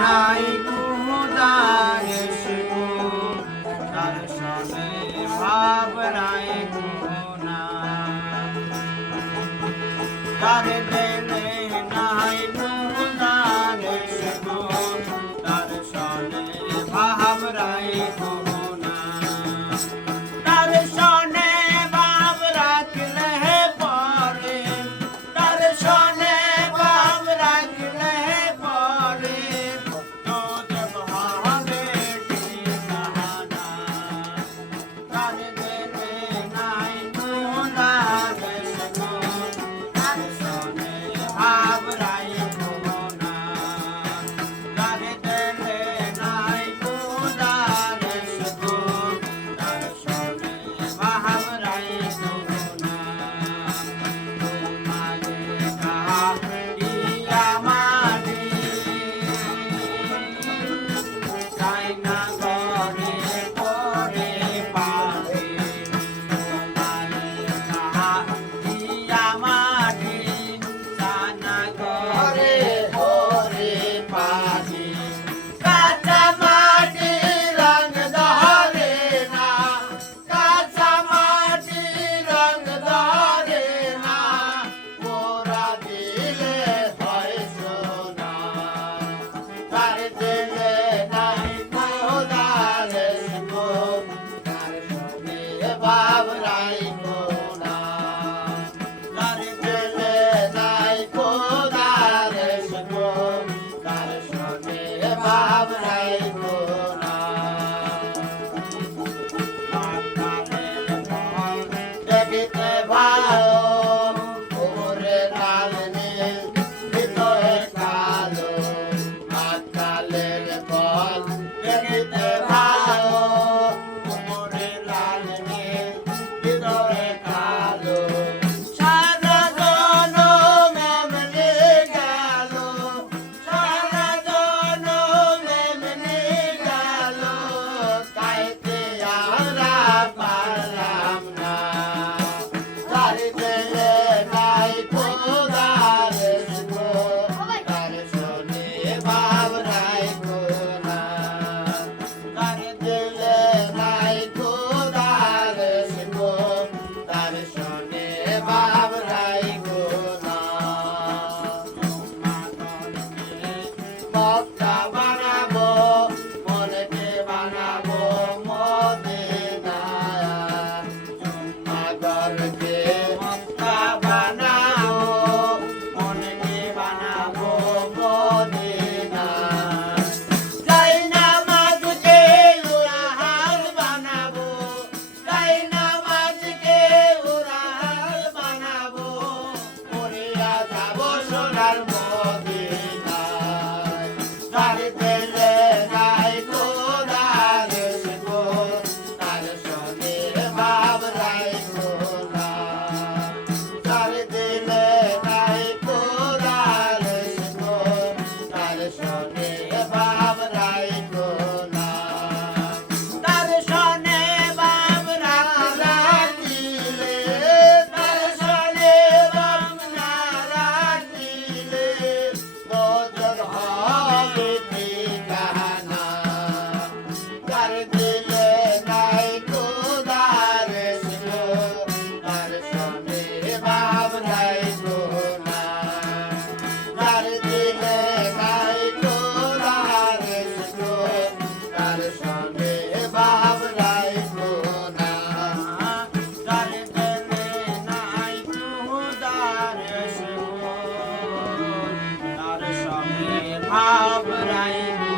নাই খুদার ইশকো দর্শনে ভাব নাই গুনা তার দিলে নাই খুদার ইশকো দর্শনে ভাব নাই গুনা দর্শনে ভাব রাখলে পরে দর্শনে ভাব রাখলে পরে তো জব হবে ঠিকানা তার দিলে নাই খুদার ইশকো দর্শনে ভাব নাই গুনা তার দিলে নাই খুদার ইশকো দর্শনে ভাব নাই গুনা তোমারে কাহা দিয়া মাটি চাইনা করে করে পাবে তোমারে কাহা দিয়া মাটি চাইনা করে করে পাবে কাঁচা মাটি রং ধরে না কাঁচা মাটি রং ধরে না মোরা দিলে হয় সোনা তার দিলে নাই খোদার ইশকো তার সঙ্গে ভাব রাইখো না তার দিলে নাই খোদার ইশকো তার সঙ্গে ভাব রাইখো না মাতালের ফল দেখিতে ভালো ওরে লাল নীল ভিতরে কালো মাতালের ফল দেখিতে ভালো ওরে লাল নীল ভিতরে কালো সারা জনম এমনি গেল সারা জনম এমনি গেল তাইতে আমরা পারলাম না তার দিলে নাই খোদার ইশকো তার শোনে ভাব রাইখো না তার দিলে নাই খোদার ইশকো তার শোনে ভাব রাইখো না মক্কা বানাবো মনকে বানাবো মদিনায় জুম্মাগরকে মক্কা বানাবো মনকে বানাবো মদিনায় যাই নামাজকে উরাহাল বানাবো যাই নামাজকে উরাহাল বানাবো পড়িয়া যাবো সোনার মদিনায় তার দিলে নাই খোদার ইশকো তার সঙ্গে ভাব রাইখো না তার দিলে নাই খোদার ইশকো তার সঙ্গে ভাব রাইখো না তার সঙ্গে ভাব রাখিলে তার সঙ্গে ভাব না রাখিলে তো জগ হবে ঠিকানা তার দিলে নাই খোদার ইশকো তার সঙ্গে ভাব রাইখো না তার দিলে নাই খোদার ইশকো তার সঙ্গে ভাব রাইখো না তার দিলে নাই খোদার ইশকো তার সঙ্গে ভাব রাইখো